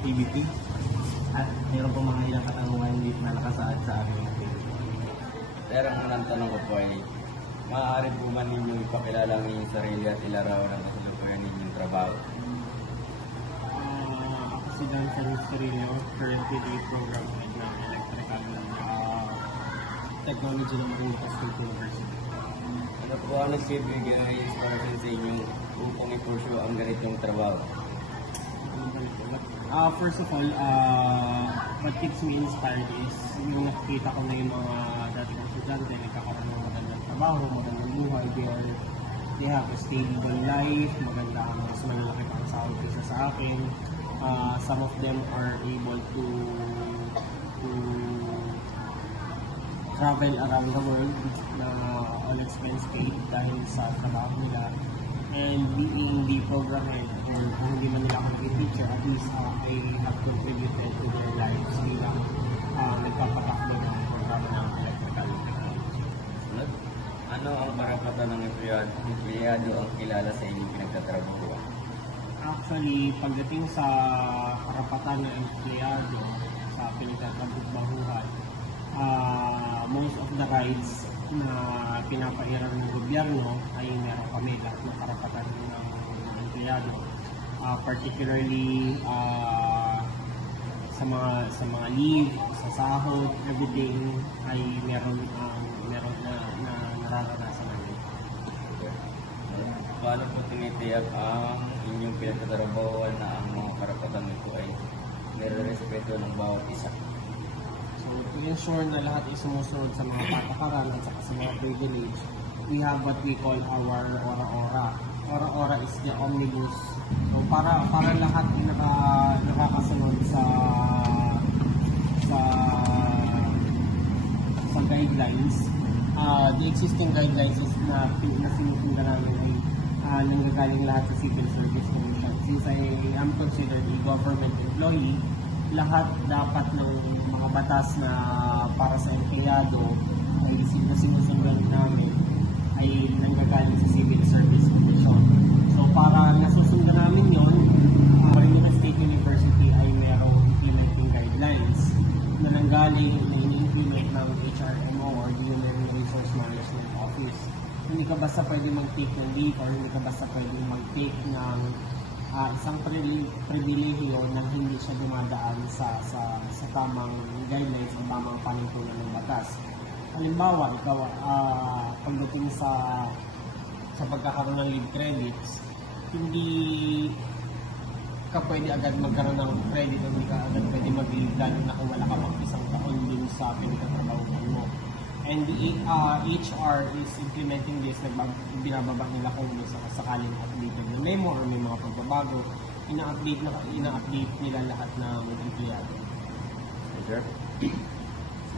PBP at mayroon po mga ilang katanungan na nakasaad sa aking page. Sir, ang unang tanong ko po ay, maaari po ba ninyong ipakilala ang inyong sarili at ilarawan ang kasalukuyan ninyong trabaho? Ako si Dan Serino, currently the program head ng electrical technology ng Bukas State University. Ano po ang nagsibigay ng inspiration sa inyong upang i-pursue ang ganitong trabaho? First of all, what keeps me inspired is yung nakikita ko na yung mga dati kong estudyante, nagkakaroon ng magandang trabaho, magandang buhay, they have a stable life, maganda ang mas malalaki pang sahod kaysa sa akin. Some of them are able to travel around the world na all expense paid dahil sa trabaho nila. And being the program head, kung hindi man nila ako teacher, at least I have contributed to their lives bilang nagpapatakbo ng programa ng electrical technology. Sunod, ano ang karapatan ng empleyado ang kilala sa inyong pinagtatrabahuan? Actually, pagdating sa karapatan ng empleyado sa pinagtatrabahuan, most of the rights na pinapairan ng gobyerno ay meron kami lahat ng karapatan ng empleyado. Particularly sa mga leave, sa sahod, everything ay meron na nararanasan namin. Paano po tinitiyak ang inyong pinagtatrabahuan na ang mga karapatan nito ay nire-respeto ng bawat isa? So, to ensure na lahat ay sumusunod sa mga patakaran at sa mga privilege, we have what we call our ora-ora. Ora-ora is the omnibus. So, para lahat ay nakakasunod sa guidelines. The existing guidelines is na sinusundan namin ay nanggagaling lahat sa Civil Service Commission. Since I am considered a government employee, lahat dapat ng mga batas na para sa empleyado ay sinusundan namin ay nanggagaling sa Civil Service Commission. So para nasusundan namin yon, Maynila State University ay merong implementing guidelines na nanggaling na ini-implement ng HRMO or the Human Resource Management Office. Hindi ka basta pwede mag-take ng leave or hindi ka basta pwede mag-take ng isang pribilehiyo na hindi siya dumadaan sa tamang guidelines o tamang panuntunan ng batas. Halimbawa, ikaw pagdating sa pagkakaroon ng leave credits, hindi ka pwede agad magkaroon ng credit o hindi ka agad pwede mag-leave lalo na kung wala ka pang isang taon din sa pinagtatrabahuan mo. And the HR is implementing this, binababa nila kung sakaling updated na memo or may mga pagbabago, ina-update nila lahat ng empleyado. Sir,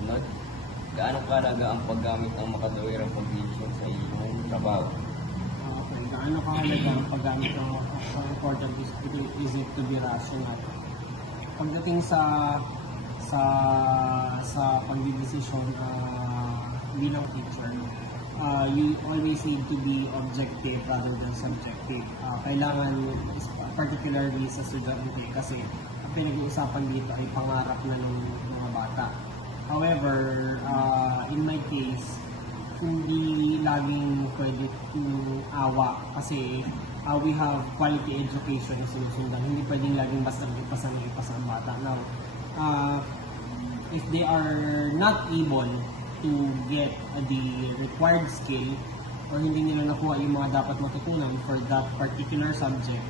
sunod, gaano kahalaga ang paggamit ng makatawirang pag-vision sa iyong trabaho? Okay, gaano kahalaga ang paggamit ng important is it to be rational? Pagdating sa pagdidesisyon bilang teacher, you always need to be objective rather than subjective. Kailangan, particularly sa estudyante, kasi ang pinag-uusapan dito ay pangarap na ng mga bata. However, in my case, hindi laging pwede awa kasi we have quality education na sinusundan. Hindi pwedeng laging basta ipasa ang bata. Now, if they are not able to get the required skill or hindi nila nakuha yung mga dapat matutunan for that particular subject,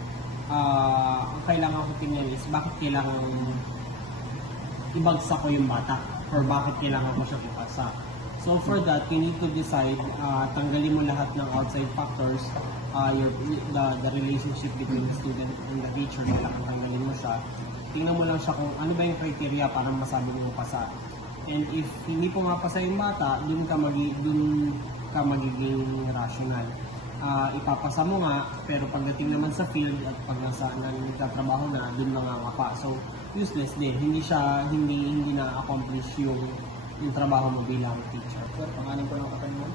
ang kailangan ko tingnan is bakit kailangan ibagsak ko yung bata or bakit kailangan ko siya ipasa. So for that, you need to decide, tanggalin mo lahat ng outside factors, the relationship between the student and the teacher, tanggalin mo siya. Tingnan mo lang siya kung ano ba yung criteria para masabi mo pasa. And if hindi po mapasa yung bata, dun ka magiging rational. Ipapasa mo nga, pero pagdating naman sa field at pag nagtatrabaho na, dun nangangapa. So, useless din. Hindi na-accomplish yung trabaho mo bilang teacher. Sir, pangalan po ng katanungan.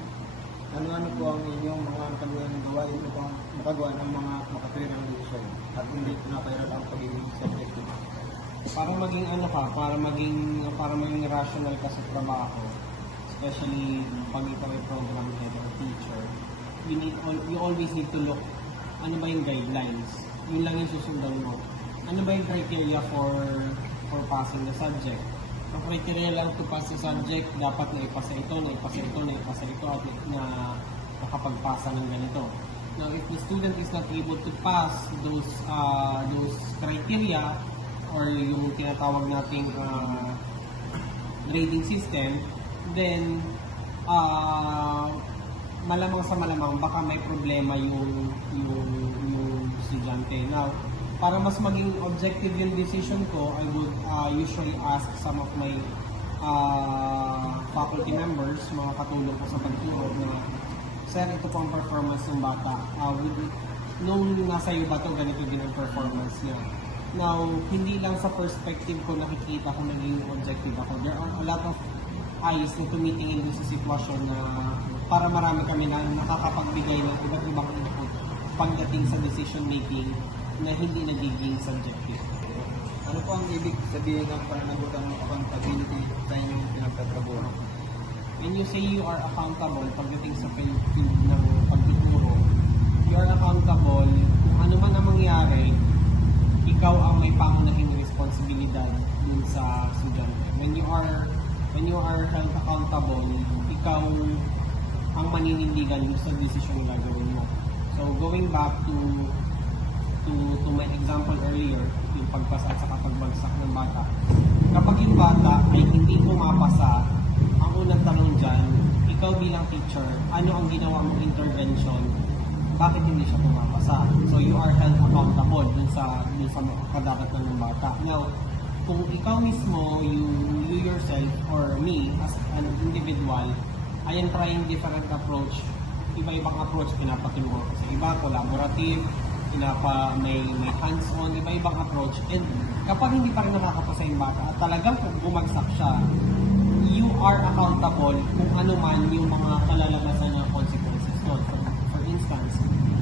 Ano po ang inyong mga nakagawa ng gawain upang makagawa ng mga makatwirang desisyon at hindi nakairal ang pagiging subjective? para maging para maging rational ka sa trabaho, especially pag ikaw ay program head or teacher, you always need to look ano ba yung guidelines, yun lang yung susundan mo. Ano ba yung criteria for passing the subject? Ang criteria lang to pass the subject, dapat na ipasa ito, at na nakapagpasa ng ganito. Now, if the student is not able to pass those criteria or yung tinatawag nating grading system, then malamang sa malamang baka may problema yung estudyante. Now, para mas maging objective yung decision ko, I would usually ask some of my faculty members, mga katulong ko sa pagturo na, sir, ito po ang performance ng bata. Nung nasa iyo ba ito, ganito din ang performance niya. Now, hindi lang sa perspective ko nakikita kung naging objective ako. There are a lot of eyes na tumitingin doon sa sitwasyon na para marami kami na nakakapagbigay ng iba't ibang input pagdating sa decision making na hindi nagiging subjective. Ano po ang ibig sabihin ng pananagutan ng accountability sa inyong pinagtatrabuhan? When you say you are accountable pagdating sa field ng pagtuturo, you are accountable kung ano man ang mangyari, ikaw ang may pangunahing responsibilidad dun sa estudyante. When you are held accountable, ikaw ang maninindigan dun sa desisyon na gagawin mo. So going back to my example earlier, yung pagpasa at saka pagbagsak ng bata. Kapag yung bata ay hindi pumapasa, ang unang tanong dyan, ikaw bilang teacher, ano ang ginawa mong intervention? Bakit hindi siya pumapasa? So you are held accountable dun sa kadagatan ng bata. Now, kung ikaw mismo, you yourself or me as an individual, I am trying different approach. Iba-ibang approach, pinapatulungan ko sa iba, collaborative, may hands-on, iba-ibang approach. And kapag hindi pa rin nakakapasa yung bata at talagang bumagsak siya, you are accountable kung ano man yung mga kalalabasan ng consequences nun. For instance,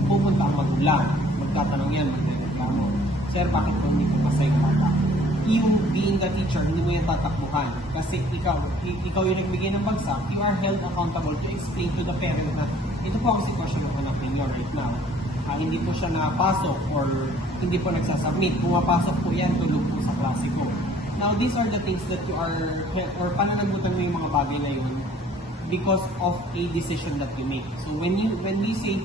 pupunta ang magulang, magtatanong yan, magreklamo. Sir, bakit po hindi pumasa yung bata? Yung being the teacher, hindi mo yan tatakbuhan. Kasi ikaw yung nagbigay ng bagsak, you are held accountable to explain to the parent na ito po ang sitwasyon ng anak ninyo right now. Hindi po siya napasok or hindi po nagsasubmit. Pumapasok po yan, tulog po sa klase ko. Now, these are the things that you are, or pananagutan mo yung mga bagay na yun because of a decision that you make. So, when we say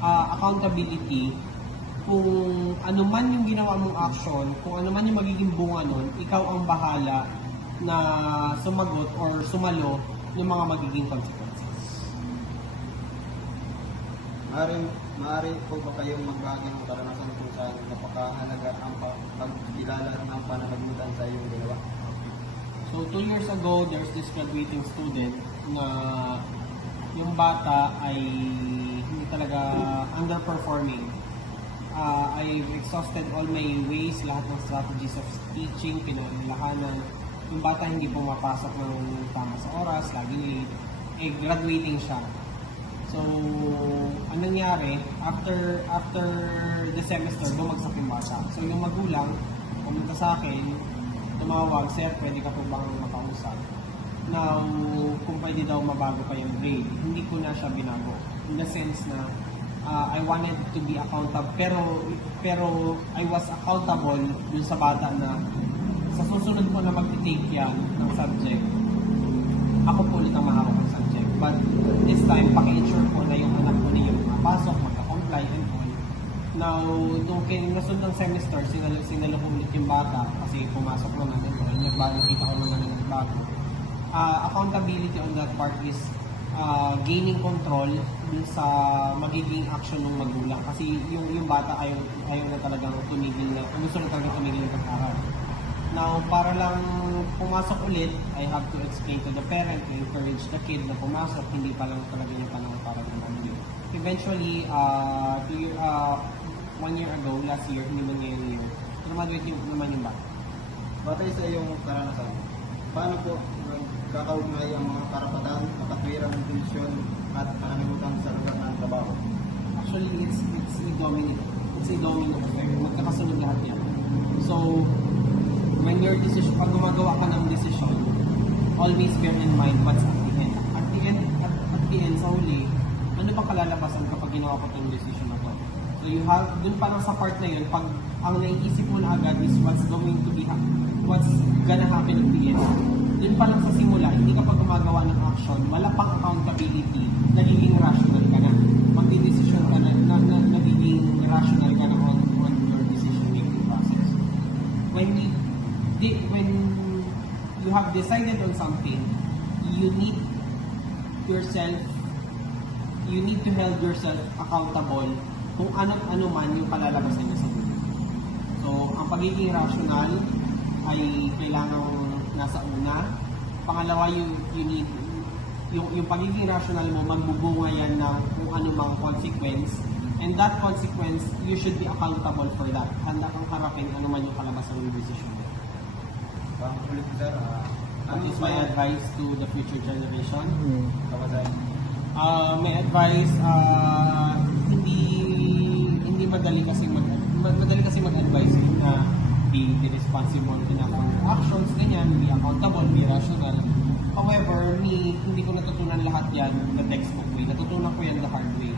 accountability, kung ano man yung ginawa mong action, kung ano man yung magiging bunga nun, ikaw ang bahala na sumagot or sumalo ng mga magiging consequences. Maaari po ba kayong magbahagi ng karanasan kung saan napakahalaga ang pagkilala ng pananagutan sa iyong dalawa? So 2 years ago, there's this graduating student na yung bata ay hindi talaga underperforming. I've exhausted all my ways, lahat ng strategies of teaching, pinanlahanan. Yung bata hindi pumapasok ng tama sa oras, laging late. Graduating siya. So, anong nangyari, after the semester, bumagsak yung bata. So, yung magulang, pumunta sa akin, tumawag, sir, pwede ka po bang makausap? Now, kung pwede daw mabago pa yung grade, hindi ko na siya binago. In the sense na, I wanted to be accountable, pero I was accountable dun sa bata na sa susunod ko na mag-take yan ng subject, ako po ulit ang mahawak ng subject. But this time, paki-ensure ko na yung anak ko niyo makapasok, magka-comply and all. Now, nung nasunod ng semester, sinalo ko ulit yung bata kasi pumasok naman and all. Nakita ko naman yung bago. Accountability on that part is gaining control dun sa magiging action ng magulang. Kasi yung bata ayaw na talagang tumigil na, gusto na talagang tumigil ng pag-aral. Now, para lang pumasok ulit, I have to explain to the parent, to encourage the kid na pumasok, hindi pa lang talaga yung panahon para naman. Eventually, 1 year ago, last year, hindi man ngayon year, graduate naman yung bata. Batay sa iyong karanasan, paano po kakaugnay ang mga karapatan, katwiran ng tulisyon at pananagutan sa lugar ng trabaho? Actually, it's a domino effect. Magkakasunod lahat yan. So, when your decision, pag gumagawa ka ng decision, always bear in mind what's at the end. At the end, sa huli, ano bang kalalabasan kapag ginawa ko itong decision na to? So you have, dun pa lang sa part na yun, pag ang naiisip mo na agad is what's gonna happen at the end. Dun pa lang sa simula, hindi ka pa gumagawa ng action, wala pang accountability, nagiging rational ka na. Magdi-decision ka na, nagiging rational ka na on your decision making process. When you have decided on something, you need to hold yourself accountable kung ano man yung kalalabasan niya sa mundo. So, ang pagiging rational ay kailangan nasa una. Pangalawa, you need yung pagiging rational mo, magbubunga yan ng kung ano mang consequence. And that consequence, you should be accountable for that. Handa kang harapin ano man yung kalabasan ng decision mo. Ulit sir, That is my advice to the future generation. kabasahin? May advice, hindi madali kasi mag-advise na be responsible enough for your actions, ganyan, be accountable, be rational. However, hindi ko natutunan lahat yan the textbook way. Natutunan ko yan the hard way.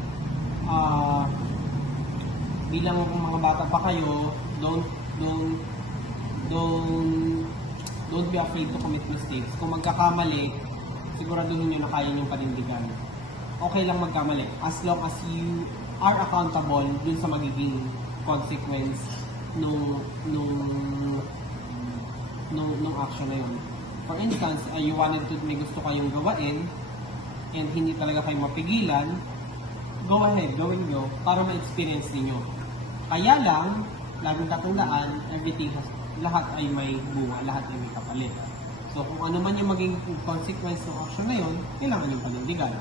Bilang mga bata pa kayo, don't be afraid to commit mistakes. Kung magkakamali, siguraduhin nyo na kaya nyo panindigan. Okay lang magkamali as long as you are accountable dun sa magiging consequence nung action na yun. For instance, may gusto kayong gawain and hindi talaga kayo mapigilan, go ahead, gawin nyo para ma-experience ninyo. Kaya lang, laging tatandaan, lahat ay may bunga, lahat ay may kapalit. So kung ano man yung maging consequence ng action na yun, kailangan yung panindigan.